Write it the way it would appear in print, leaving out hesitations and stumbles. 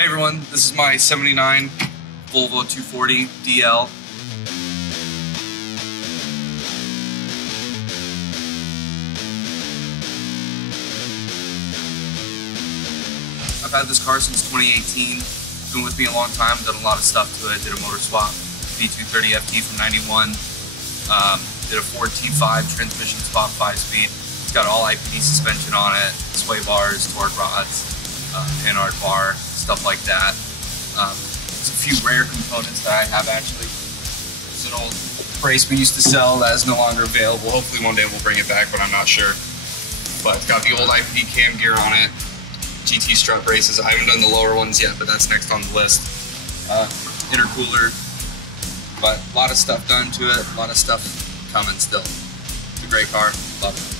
Hey everyone, this is my 79 Volvo 240 DL. I've had this car since 2018. It's been with me a long time, done a lot of stuff to it. Did a motor swap, V230 FT from 91. Did a Ford T5 transmission swap 5-speed. It's got all IPD suspension on it, sway bars, torque rods, Panhard bar, stuff like that. There's a few rare components that I have actually. There's an old brace we used to sell that is no longer available. Hopefully one day we'll bring it back, but I'm not sure. But it's got the old IPD cam gear on it, GT strut braces. I haven't done the lower ones yet, but that's next on the list. Intercooler, but a lot of stuff done to it, a lot of stuff coming still. It's a great car, love it.